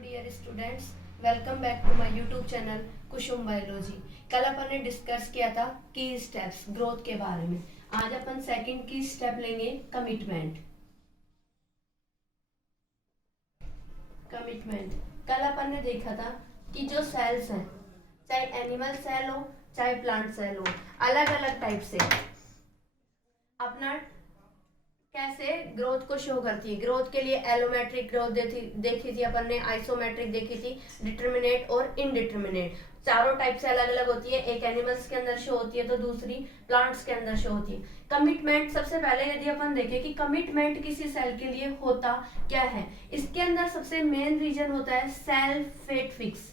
Dear students, welcome back to my YouTube channel Kusum biology. कल अपन ने डिस्कस किया था की स्टेप्स ग्रोथ के बारे में। आज अपन सेकंड की स्टेप लेंगे कमिटमेंट। कमिटमेंट कल अपन ने देखा था कि जो सेल्स हैं, चाहे एनिमल सेल हो चाहे प्लांट सेल हो, अलग अलग टाइप से अपना कैसे ग्रोथ को शो करती है। ग्रोथ के लिए एलोमेट्रिक ग्रोथ देखी थी अपन ने, आइसोमेट्रिक देखी थी, डिटर्मिनेट और इनडिटर्मिनेट। चारों टाइप से अलग अलग होती है। एक एनिमल्स के अंदर शो होती है तो दूसरी प्लांट्स के अंदर शो होती है। कमिटमेंट सबसे पहले यदि अपन देखें कि कमिटमेंट किसी सेल के लिए होता क्या है, इसके अंदर सबसे मेन रीजन होता है सेल फेट फिक्स,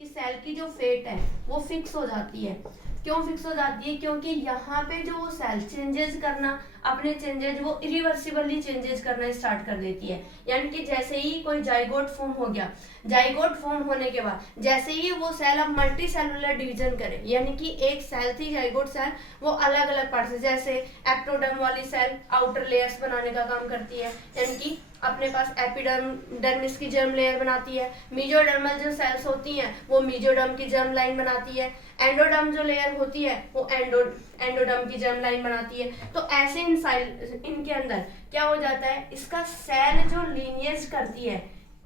कि सेल की जो फेट है वो फिक्स हो जाती है। क्यों फिक्स हो जाती है? क्योंकि यहाँ पे जो वो सेल चेंजेस करना, अपने चेंजेस वो इरिवर्सिबली चेंजेस करना स्टार्ट कर देती है। यानी कि जैसे ही कोई जाइगोट फॉर्म हो गया, जाइगोट फॉर्म होने के बाद जैसे ही वो सेल अब मल्टी सेलुलर डिवीजन करे, यानी कि एक सेल थी जाइगोट सेल, वो अलग अलग पार्ट से, जैसे एक्टोडर्म वाली सेल आउटर लेयर्स बनाने का काम करती है, यानी कि अपने पास एपिडर्मिस की जर्म लेयर बनाती है। मीजोडर्मल जो सेल्स होती हैं वो मीजोडर्म की जर्म लाइन बनाती है। एंडोडर्म जो लेयर होती है वो एंडोडर्म की जर्म लाइन बनाती है। तो ऐसे इनके अंदर क्या हो जाता है, इसका सेल जो लीनिएज करती है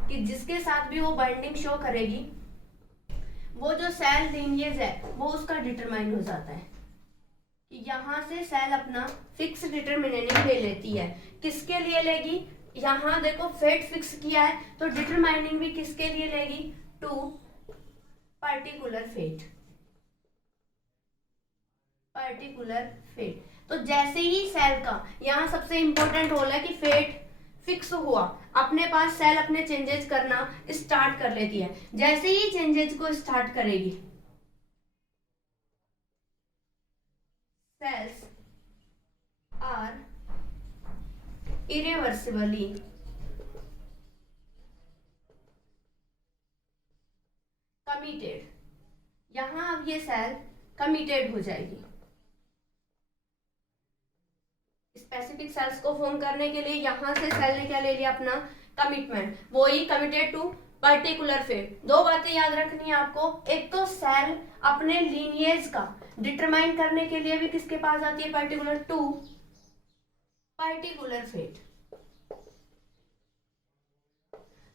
कि जिसके साथ भी वो बाइंडिंग शो करेगी, वो जो सेल लीनिएज है वो उसका डिटरमाइन हो जाता है कि यहाँ से सेल अपना फिक्स डिटरमिनेटिंग ले लेती है। किसके लिए लेगी? यहाँ देखो फेट फिक्स किया है तो डिटरमाइनिंग भी किसके लिए लेगी? To particular fate. Particular fate. तो जैसे ही सेल का यहाँ सबसे इंपॉर्टेंट रोल है कि फेट फिक्स हुआ, अपने पास सेल अपने चेंजेस करना स्टार्ट कर लेती है। जैसे ही चेंजेस को स्टार्ट करेगी, सेल्स आर irreversibly कमिटेड। यहां अब ये सेल कमिटेड हो जाएगी। स्पेसिफिक सेल्स को फॉर्म करने के लिए यहां से सेल ने क्या ले लिया? अपना कमिटमेंट। वो ही कमिटेड टू पर्टिकुलर फेट। दो बातें याद रखनी है आपको। एक तो सेल अपने लीनिएज का डिटरमाइन करने के लिए भी किसके पास आती है? Particular to particular fate.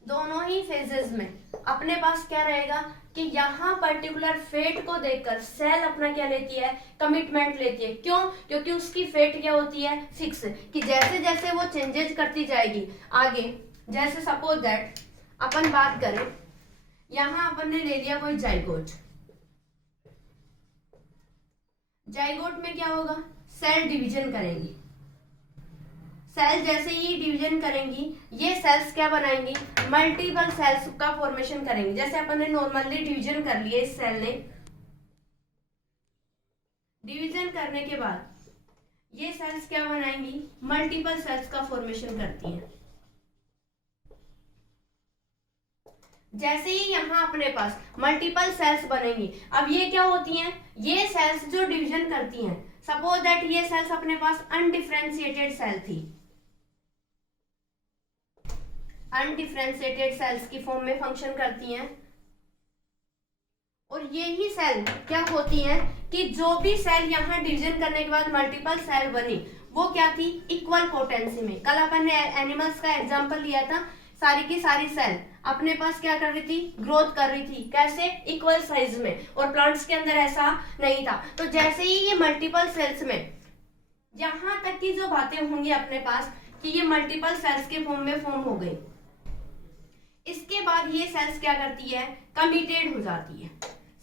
दोनों ही फेजेस में अपने पास क्या रहेगा कि यहाँ पर्टिकुलर फेट को देखकर सेल अपना क्या लेती है? कमिटमेंट लेती है। क्यों? क्योंकि उसकी फेट क्या होती है? फिक्स। कि जैसे जैसे वो चेंजेस करती जाएगी आगे, जैसे सपोज दैट अपन बात करें, यहाँ अपन ने ले लिया कोई जाइगोट। जाइगोट में क्या होगा? सेल डिवीजन करेंगी। सेल जैसे ही डिवीजन करेंगी, ये सेल्स क्या बनाएंगी? मल्टीपल सेल्स का फॉर्मेशन करेंगी। जैसे अपन ने नॉर्मली डिवीजन कर लिया, इस सेल ने डिवीजन करने के बाद ये सेल्स क्या बनाएंगी? मल्टीपल सेल्स का फॉर्मेशन करती हैं। जैसे ही यहाँ अपने पास मल्टीपल सेल्स बनेंगी, अब ये क्या होती हैं? ये सेल्स जो डिवीजन करती हैं, सपोज दैट ये सेल्स अपने पास अनडिफरेंशिएटेड सेल थी, अनडिफरेंशिएटेड सेल्स की फॉर्म में फंक्शन करती हैं। और ये ही सेल क्या होती हैं कि जो भी सेल यहाँ डिवीजन करने के बाद मल्टीपल सेल बनी, वो क्या थी? इक्वल पोटेंसी में। कल अपन ने एनिमल्स का एग्जांपल लिया था। सारी की सारी सेल अपने पास क्या कर रही थी? ग्रोथ कर रही थी। कैसे? इक्वल साइज में। और प्लांट्स के अंदर ऐसा नहीं था। तो जैसे ही ये मल्टीपल सेल्स में यहां तक की जो बातें होंगी अपने पास कि ये मल्टीपल सेल्स के फॉर्म में फॉर्म हो गई, इसके बाद ये सेल्स क्या करती है? कमिटेड हो जाती है।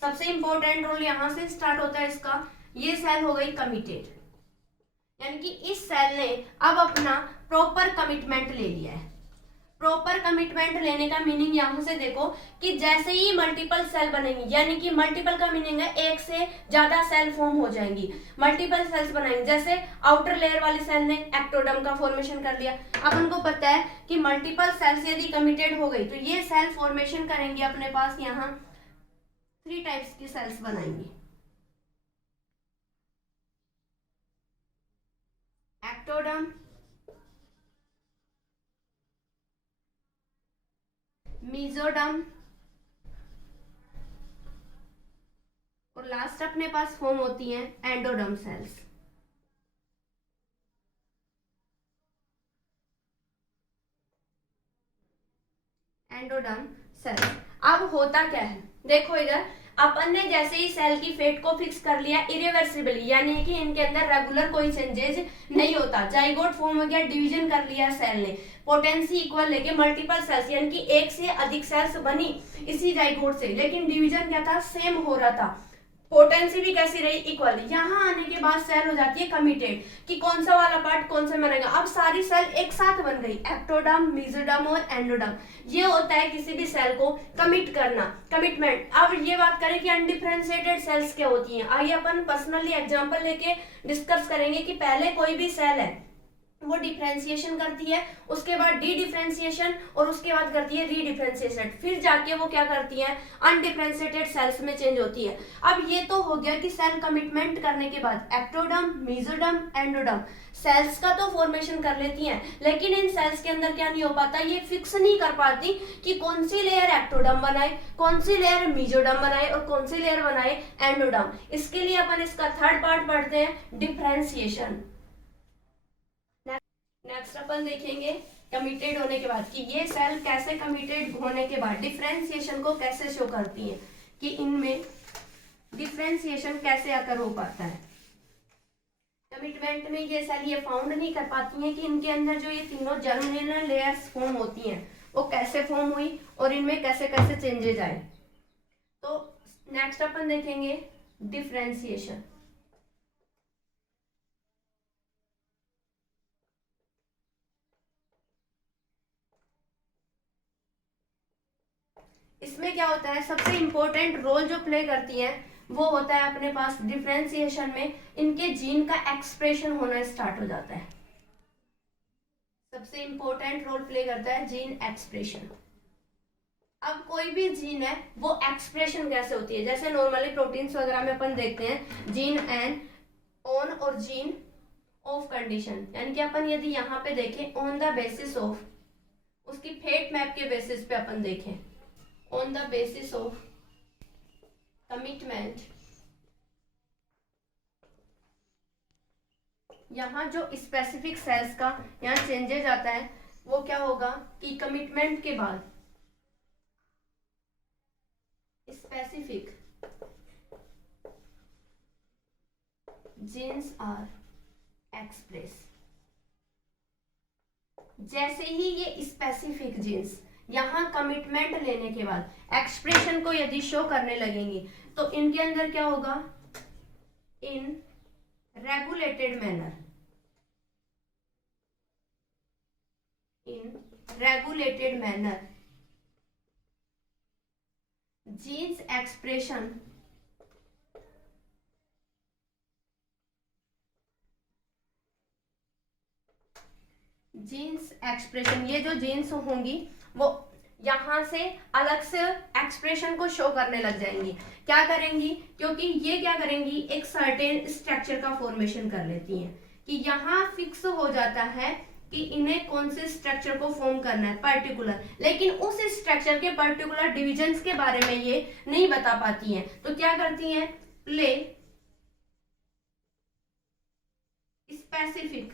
सबसे इंपॉर्टेंट रोल यहां से स्टार्ट होता है इसका। ये सेल हो गई कमिटेड, यानी कि इस सेल ने अब अपना प्रॉपर कमिटमेंट ले लिया है। प्रॉपर कमिटमेंट लेने का मीनिंग यहां से देखो कि जैसे ही मल्टीपल सेल बनेंगी, यानी कि मल्टीपल का मीनिंग है एक से ज्यादा सेल फॉर्म हो जाएंगी, मल्टीपल सेल्स बनाएंगे। जैसे आउटर लेयर वाली सेल ने एक्टोडर्म का फॉर्मेशन कर लिया। अपन को पता है कि मल्टीपल सेल्स यदि कमिटेड हो गई तो ये सेल फॉर्मेशन करेंगे अपने पास यहाँ 3 टाइप्स की सेल्स बनाएंगी। एक्टोडर्म, मीजोडर्म, और लास्ट अपने पास फॉर्म होती हैं एंडोडर्म सेल्स। Endoderm cell. अब होता क्या है, देखो इधर अपन ने जैसे ही सेल की फेट को फिक्स कर लिया इरिवर्सिबली, यानी कि इनके अंदर रेगुलर कोई चेंजेस नहीं होता, जाइगोट फॉर्म हो गया, डिवीजन कर लिया सेल ने, पोटेंसी इक्वल लेके मल्टीपल सेल्स यानी कि एक से अधिक सेल्स बनी इसी जाइगोट से, लेकिन डिवीजन क्या था, सेम हो रहा था, पोटेंसी भी कैसी रही, इक्वल। यहाँ आने के बाद सेल हो जाती है कमिटेड कि कौन सा वाला पार्ट कौन सा बनेगा। अब सारी सेल एक साथ बन गई, एक्टोडर्म, मेसोडर्म और एंडोडर्म। ये होता है किसी भी सेल को कमिट करना, कमिटमेंट। अब ये बात करें कि अनडिफरेंशिएटेड सेल्स क्या होती हैं, आइए अपन पर्सनली एग्जांपल लेके डिस्कस करेंगे कि पहले कोई भी सेल है वो डिफरेंशिएशन करती है, उसके बाद डी डिफरेंशिएशन, और उसके बाद करती है री डिफरेंशिएशन, फिर जाके वो क्या करती है, अनडिफरेंशिएटेड सेल्स में चेंज होती है। अब ये तो हो गया कि सेल कमिटमेंट करने के बाद एक्टोडर्म, मेसोडर्म, एंडोडर्म सेल्स का तो फॉर्मेशन कर लेती हैं, लेकिन इन सेल्स के अंदर क्या नहीं हो पाता, ये फिक्स नहीं कर पाती कि कौन सी लेयर एक्टोडर्म बनाए, कौन सी लेयर मेसोडर्म बनाए और कौन सी लेयर बनाए एंडोडर्म। इसके लिए अपन इसका थर्ड पार्ट पढ़ते हैं, डिफरेंशिएशन। नेक्स्ट अपन देखेंगे कमिटेड होने के बाद कि ये सेल कैसे कमिटेड होने के बाद डिफरेंशिएशन को कैसे शो करती हैं, कि इनमें डिफरेंशिएशन कैसे आकर हो पाता है। कमिटमेंट में ये सेल ये फाउंड नहीं कर पाती हैं कि इनके अंदर जो ये तीनों जर्मिनल लेयर्स फॉर्म होती हैं वो कैसे फॉर्म हुई और इनमें कैसे कैसे चेंजेज आए। तो नेक्स्ट अपन देखेंगे डिफरेंशिएशन। इसमें क्या होता है, सबसे इंपॉर्टेंट रोल जो प्ले करती है वो होता है अपने पास डिफरेंशिएशन में इनके जीन का एक्सप्रेशन होना स्टार्ट हो जाता है। सबसे इंपॉर्टेंट रोल प्ले करता है जीन एक्सप्रेशन। अब कोई भी जीन है वो एक्सप्रेशन कैसे होती है, जैसे नॉर्मली प्रोटीन्स वगैरह में अपन देखते हैं जीन एन ऑन और जीन ऑफ कंडीशन, यानी कि अपन यदि यहाँ पे देखें ऑन द बेसिस ऑफ, उसकी फेट मैप के बेसिस पे अपन देखें on the basis of commitment, यहाँ जो स्पेसिफिक सेल्स का यहाँ चेंजेज आता है वो क्या होगा कि कमिटमेंट के बाद स्पेसिफिक जीन्स आर एक्सप्रेस। जैसे ही ये स्पेसिफिक जीन्स यहाँ कमिटमेंट लेने के बाद एक्सप्रेशन को यदि शो करने लगेंगी तो इनके अंदर क्या होगा, in regulated manner, in regulated manner genes expression genes expression, ये जो जीन्स होंगी वो यहां से अलग से एक्सप्रेशन को शो करने लग जाएंगी। क्या करेंगी, क्योंकि ये क्या करेंगी, एक सर्टेन स्ट्रक्चर का फॉर्मेशन कर लेती हैं कि यहाँ फिक्स हो जाता है कि इन्हें कौन से स्ट्रक्चर को फॉर्म करना है पर्टिकुलर, लेकिन उस स्ट्रक्चर के पर्टिकुलर डिविजन्स के बारे में ये नहीं बता पाती हैं। तो क्या करती हैं, play specific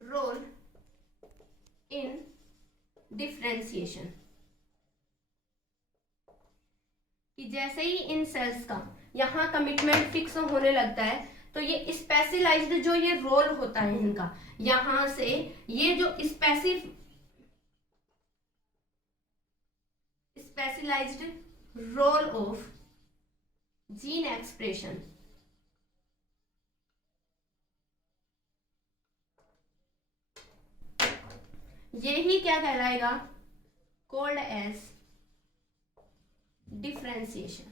role in differentiation, कि जैसे ही इन सेल्स का यहाँ कमिटमेंट फिक्स होने लगता है तो ये स्पेशलाइज्ड जो ये रोल होता है इनका, यहां से ये जो specialised role of gene expression, यही क्या कहलाएगा, कॉल्ड एज डिफरेंशिएशन।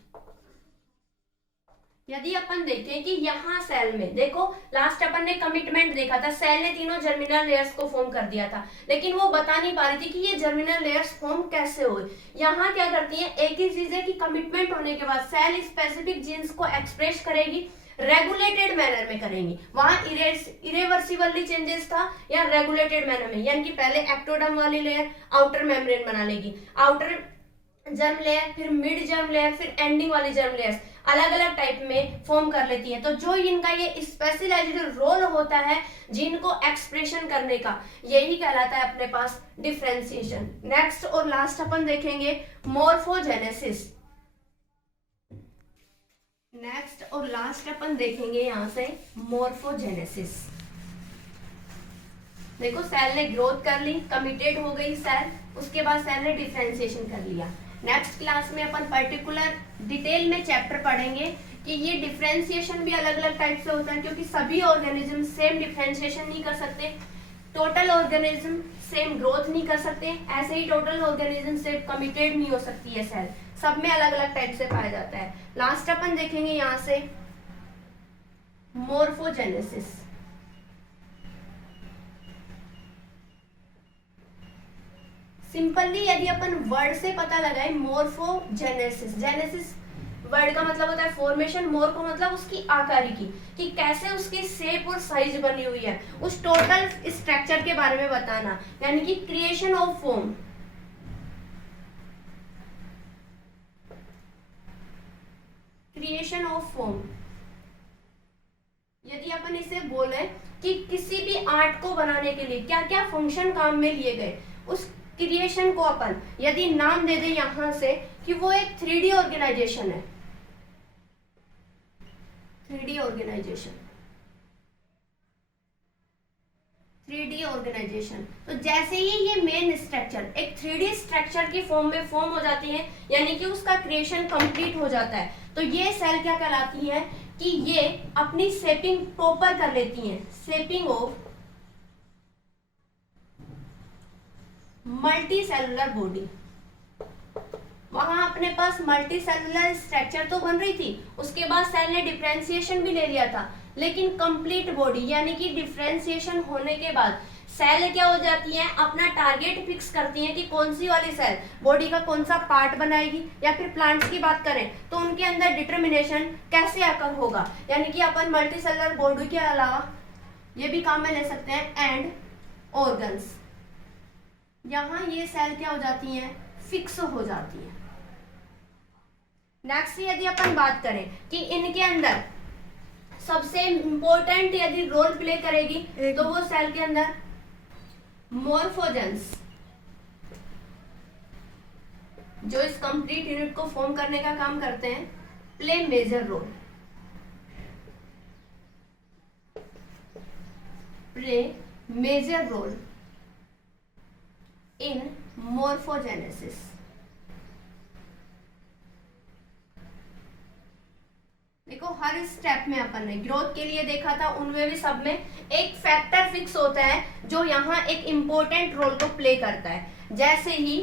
यदि अपन देखें कि यहाँ सेल में देखो लास्ट अपन ने कमिटमेंट देखा था, सेल ने तीनों जर्मिनल लेयर्स को फॉर्म कर दिया था, लेकिन वो बता नहीं पा रही थी कि ये जर्मिनल लेयर्स फॉर्म कैसे हुए। यहाँ क्या करती है, एक ही चीज है कि कमिटमेंट होने के बाद सेल स्पेसिफिक जीन्स को एक्सप्रेस करेगी, रेगुलेटेड मैनर में करेंगी। वहां इरेवर्सिबली चेंजेस था, या रेगुलेटेड मैनर में, यानी कि पहले एक्टोडर्म वाली लेयर आउटर मेम्ब्रेन बना लेगी, आउटर जर्म लेयर, फिर मिड जर्म लेयर, फिर एंडिंग वाली जर्म लेयर अलग अलग टाइप में फॉर्म कर लेती है। तो जो इनका ये स्पेशलाइज्ड रोल होता है जीन को एक्सप्रेशन करने का, यही कहलाता है अपने पास डिफरेंशिएशन। नेक्स्ट और लास्ट अपन देखेंगे मॉर्फोजेनेसिस। नेक्स्ट और लास्ट अपन देखेंगे यहां से मॉर्फोजेनेसिस। देखो सेल ने ग्रोथ कर ली, कमिटेड हो गई सेल, उसके बाद सेल ने डिफरेंशिएशन कर लिया। नेक्स्ट क्लास में अपन पर्टिकुलर डिटेल में चैप्टर पढ़ेंगे कि ये डिफरेंशिएशन भी अलग अलग टाइप से होता है, क्योंकि सभी ऑर्गेनिज्म सेम डिफरेंशिएशन नहीं कर सकते, टोटल ऑर्गेनिज्म सेम ग्रोथ नहीं कर सकते, ऐसे ही टोटल ऑर्गेनिज्म से कमिटेड नहीं हो सकती है सेल, सब में अलग अलग टाइप से पाया जाता है। लास्ट अपन देखेंगे यहां से मॉर्फोजेनेसिस। सिंपली यदि अपन वर्ड से पता लगाए मॉर्फोजेनेसिस, जेनेसिस वर्ड का मतलब होता है फॉर्मेशन, मोर को मतलब उसकी आकारी की, कि कैसे उसकी शेप और साइज बनी हुई है, उस टोटल स्ट्रक्चर के बारे में बताना, यानी कि creation of form. Creation of form, यदि अपन इसे बोले कि किसी भी आर्ट को बनाने के लिए क्या क्या फंक्शन काम में लिए गए, उस क्रिएशन को अपन यदि नाम दे दे यहां से कि वो एक 3D ऑर्गेनाइजेशन है, 3D ऑर्गेनाइजेशन, 3D ऑर्गेनाइजेशन। तो जैसे ही ये मेन स्ट्रक्चर एक 3D स्ट्रक्चर की फॉर्म में फॉर्म हो जाती है, यानी कि उसका क्रिएशन कंप्लीट हो जाता है, तो ये सेल क्या कहलाती है कि ये अपनी शेपिंग प्रॉपर कर लेती हैं, shaping of multi cellular body. वहां अपने पास मल्टी सेलुलर स्ट्रक्चर तो बन रही थी, उसके बाद सेल ने डिफरेंशिएशन भी ले लिया था, लेकिन कंप्लीट बॉडी यानी कि डिफरेंशिएशन होने के बाद सेल क्या हो जाती है, अपना टारगेट फिक्स करती हैं कि कौन सी वाली सेल बॉडी का कौन सा पार्ट बनाएगी। या फिर प्लांट्स की बात करें तो उनके अंदर डिटर्मिनेशन कैसे आकर होगा, यानी कि अपन मल्टी सेलुलर बॉडी के अलावा ये भी काम में ले सकते हैं एंड ऑर्गन्स। यहां ये सेल क्या हो जाती हैं, फिक्स हो जाती है। नेक्स्ट यदि अपन बात करें कि इनके अंदर सबसे इंपॉर्टेंट यदि रोल प्ले करेगी तो वो सेल के अंदर मॉर्फोजेंस, जो इस कंप्लीट यूनिट को फॉर्म करने का काम करते हैं, play major role, play major role in morphogenesis. देखो हर स्टेप में अपन ने ग्रोथ के लिए देखा था, उनमें भी सब में एक फैक्टर फिक्स होता है जो यहाँ एक इंपॉर्टेंट रोल को प्ले करता है। जैसे ही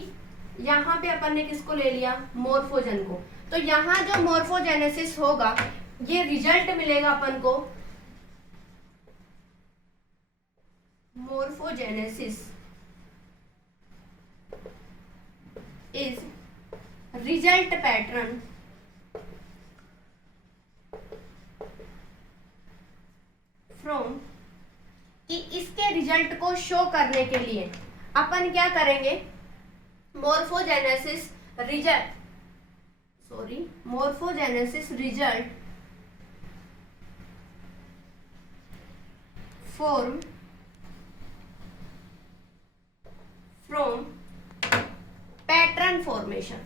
यहाँ पे अपन ने किसको ले लिया, मॉर्फोजन को, तो यहाँ जो मॉर्फोजेनेसिस होगा ये रिजल्ट मिलेगा अपन को morphogenesis is result pattern from, कि इसके रिजल्ट को शो करने के लिए अपन क्या करेंगे, morphogenesis result, morphogenesis result form from pattern formation,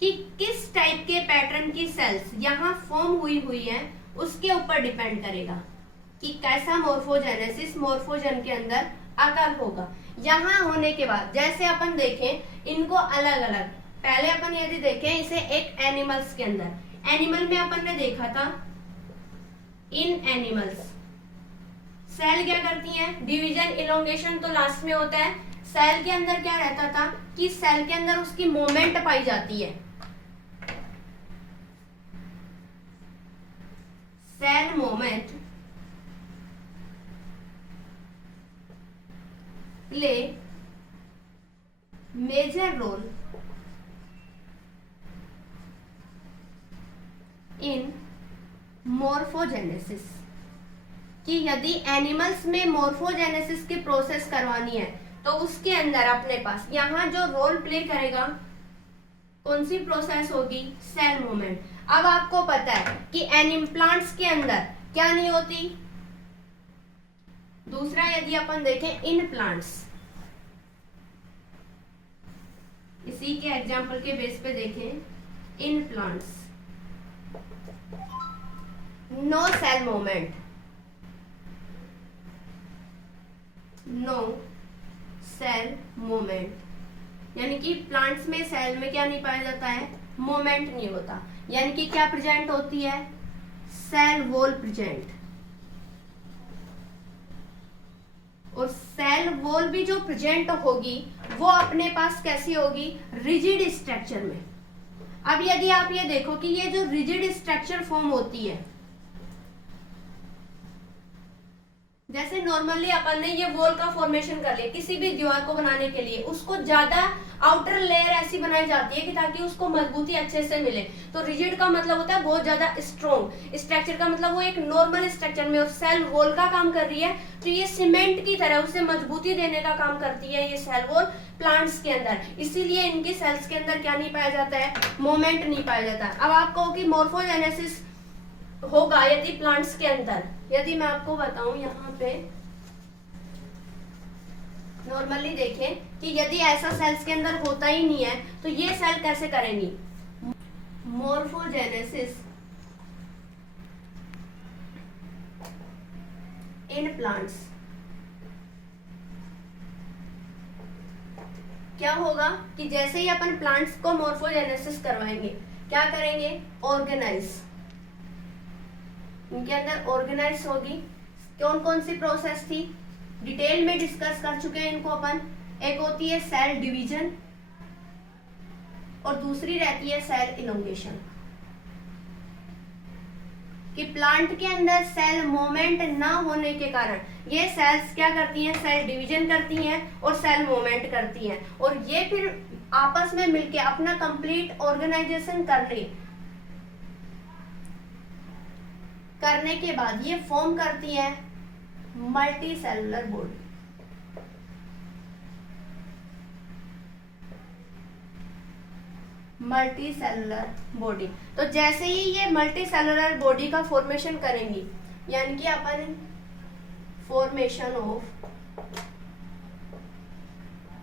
कि किस टाइप के पैटर्न की सेल्स यहां फॉर्म हुई है उसके ऊपर डिपेंड करेगा कि कैसा मॉर्फोजेनेसिस मॉर्फोजन के अंदर आकार होगा। यहां होने के बाद जैसे अपन देखें इनको अलग अलग, पहले अपन यदि देखें इसे एक एनिमल्स के अंदर, एनिमल में अपन ने देखा था इन एनिमल्स सेल क्या करती हैं, डिवीजन इलोंगेशन तो लास्ट में होता है। सेल के अंदर क्या रहता था कि सेल के अंदर उसकी मूवमेंट पाई जाती है, cell movement play major role in morphogenesis, कि यदि एनिमल्स में मोर्फोजेनेसिस की प्रोसेस करवानी है तो उसके अंदर अपने पास यहाँ जो रोल प्ले करेगा कौन सी प्रोसेस होगी, सेल मूवमेंट। अब आपको पता है कि एनिमल प्लांट्स के अंदर क्या नहीं होती। दूसरा यदि अपन देखें इन प्लांट्स, इसी के एग्जांपल के बेस पे देखें, in plants no cell movement, no cell movement, यानी कि प्लांट्स में सेल में क्या नहीं पाया जाता है, मूवमेंट नहीं होता। यानी कि क्या प्रेजेंट होती है, सेल वॉल प्रेजेंट। और सेल वॉल भी जो प्रेजेंट होगी वो अपने पास कैसी होगी, रिजिड स्ट्रक्चर में। अब यदि आप ये देखो कि ये जो रिजिड स्ट्रक्चर फॉर्म होती है, जैसे नॉर्मली अपन ने ये वॉल का फॉर्मेशन कर लिया किसी भी दीवार को बनाने के लिए, उसको ज्यादा आउटर लेयर ऐसी बनाई जाती है कि ताकि उसको मजबूती अच्छे से मिले। तो रिजिड का मतलब होता है बहुत ज्यादा स्ट्रॉन्ग, स्ट्रक्चर का मतलब वो एक नॉर्मल स्ट्रक्चर में, और सेल वॉल का काम कर रही है तो ये सीमेंट की तरह उसे मजबूती देने का काम करती है ये सेल वॉल प्लांट्स के अंदर। इसीलिए इनकी सेल्स के अंदर क्या नहीं पाया जाता है, मोमेंट नहीं पाया जाता। अब आप कहो कि मोर्फोजेनेसिस होगा यदि प्लांट्स के अंदर, यदि मैं आपको बताऊं यहाँ पे नॉर्मली देखें कि यदि ऐसा सेल्स के अंदर होता ही नहीं है तो ये सेल कैसे करेंगी, मोर्फोजेनेसिस इन प्लांट्स। क्या होगा कि जैसे ही अपन प्लांट्स को मोर्फोजेनेसिस करवाएंगे, क्या करेंगे, ऑर्गेनाइज, इनके अंदर ऑर्गेनाइज होगी। कौन कौन सी प्रोसेस थी, डिटेल में डिस्कस कर चुके हैं इनको अपन। एक होती है सेल डिवीजन और दूसरी रहती है सेल इलोंगेशन। कि प्लांट के अंदर सेल मूवमेंट ना होने के कारण ये सेल्स क्या करती हैं, सेल डिवीजन करती हैं और सेल मूवमेंट करती हैं, और ये फिर आपस में मिलके अपना कंप्लीट ऑर्गेनाइजेशन करने के बाद ये फॉर्म करती है multi cellular body. Multi cellular body, तो जैसे ही ये मल्टी सेलुलर बॉडी का फॉर्मेशन करेंगी, यानी कि अपन formation of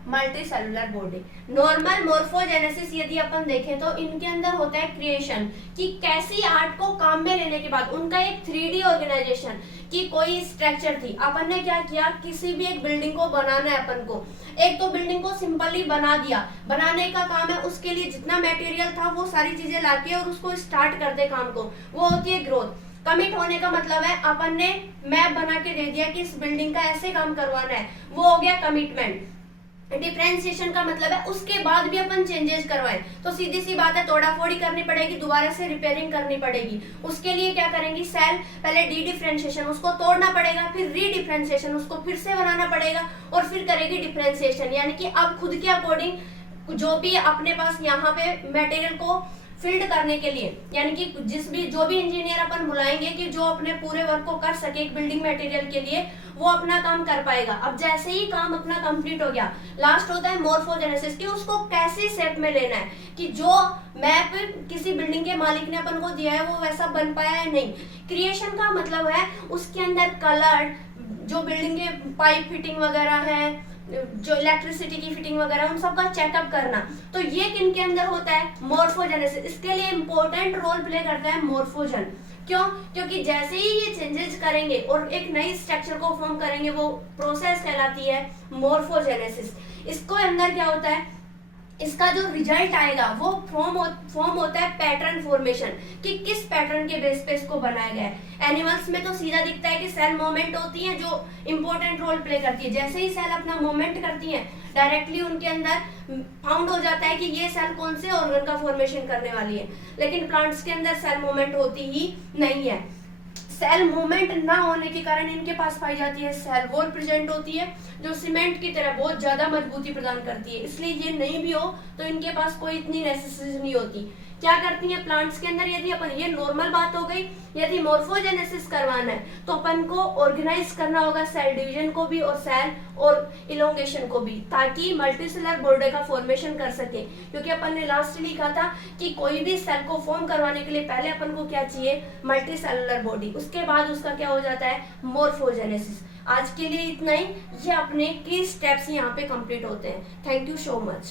multi cellular body. Normal morphogenesis यदि अपन देखें तो इनके अंदर होता है क्रिएशन, कि कैसी आर्ट को काम में लेने के बाद उनका एक 3D ऑर्गेनाइजेशन, कि कोई स्ट्रक्चर थी, अपन ने क्या किया, किसी भी एक बिल्डिंग को बनाना है अपन को, एक तो बिल्डिंग को सिंपली बना दिया, बनाने का काम है, उसके लिए जितना मटेरियल था वो सारी चीजें लाके और उसको स्टार्ट कर दे काम को, वो होती है ग्रोथ। कमिट होने का मतलब है अपन ने मैप बना के दे दिया कि इस बिल्डिंग का ऐसे काम करवाना है, वो हो गया कमिटमेंट। डिफरेंशिएशन का मतलब है उसके बाद भी अपन चेंजेस करवाएं तो सीधी सी बात है तोड़ा फोड़ी करनी पड़ेगी, दोबारा से रिपेयरिंग करनी पड़ेगी। उसके लिए क्या करेंगी, सेल पहले डी डिफरेंशिएशन, उसको तोड़ना पड़ेगा, फिर री डिफरेंशिएशन, उसको फिर से बनाना पड़ेगा, और फिर करेगी डिफरेंशिएशन। यानी कि अब खुद के अकॉर्डिंग जो भी अपने पास यहाँ पे मटेरियल को फील्ड करने के लिए, यानी कि जो भी इंजीनियर अपन बुलाएंगे कि जो अपने पूरे वर्क को कर सके एक बिल्डिंग मटेरियल के लिए, वो अपना काम कर पाएगा। अब जैसे ही काम अपना कंप्लीट हो गया, लास्ट होता है मोर्फोजेनेसिस, कि उसको कैसे शेप में लेना है, कि जो मैप किसी बिल्डिंग के मालिक ने अपन को दिया है वो वैसा बन पाया है नहीं। क्रिएशन का मतलब है उसके अंदर कलर, जो बिल्डिंग के पाइप फिटिंग वगैरह है, जो इलेक्ट्रिसिटी की फिटिंग वगैरह, उन सब का चेकअप करना। तो ये किन के अंदर होता है, मोर्फोजेनेसिस। इसके लिए इंपॉर्टेंट रोल प्ले करता है मोर्फोजन। क्यों, क्योंकि जैसे ही ये चेंजेस करेंगे और एक नई स्ट्रक्चर को फॉर्म करेंगे, वो प्रोसेस कहलाती है मोर्फोजेनेसिस। इसको अंदर क्या होता है, इसका जो रिजल्ट आएगा वो फॉर्म होता है पैटर्न फॉर्मेशन, कि किस पैटर्न के बेस पे इसको बनाया गया है। एनिमल्स में तो सीधा दिखता है कि सेल मूवमेंट होती है जो इंपॉर्टेंट रोल प्ले करती है। जैसे ही सेल अपना मूवमेंट करती है, डायरेक्टली उनके अंदर फाउंड हो जाता है कि ये सेल कौन से ऑर्गन का फॉर्मेशन करने वाली है। लेकिन प्लांट्स के अंदर सेल मूवमेंट होती ही नहीं है। सेल मूवमेंट ना होने के कारण इनके पास पाई जाती है सेल वॉल प्रेजेंट होती है, जो सीमेंट की तरह बहुत ज्यादा मजबूती प्रदान करती है, इसलिए ये नहीं भी हो तो इनके पास कोई इतनी नेसेसिटी नहीं होती। क्या करती हैं प्लांट्स के अंदर, यदि अपन, ये नॉर्मल बात हो गई, यदि मोर्फोजेनेसिस करवाना है तो अपन को ऑर्गेनाइज करना होगा सेल डिवीजन को भी और सेल और इलोंगेशन को भी, ताकि मल्टीसेलर बॉर्डर का फॉर्मेशन कर सके। क्योंकि अपन ने लास्ट लिखा था कि कोई भी सेल को फॉर्म करवाने के लिए पहले अपन को क्या चाहिए, मल्टीसेलुलर बॉडी, उसके बाद उसका क्या हो जाता है, मोर्फोजेनेसिस। आज के लिए इतना ही, ये अपने की स्टेप्स यहाँ पे कंप्लीट होते हैं। Thank you so much.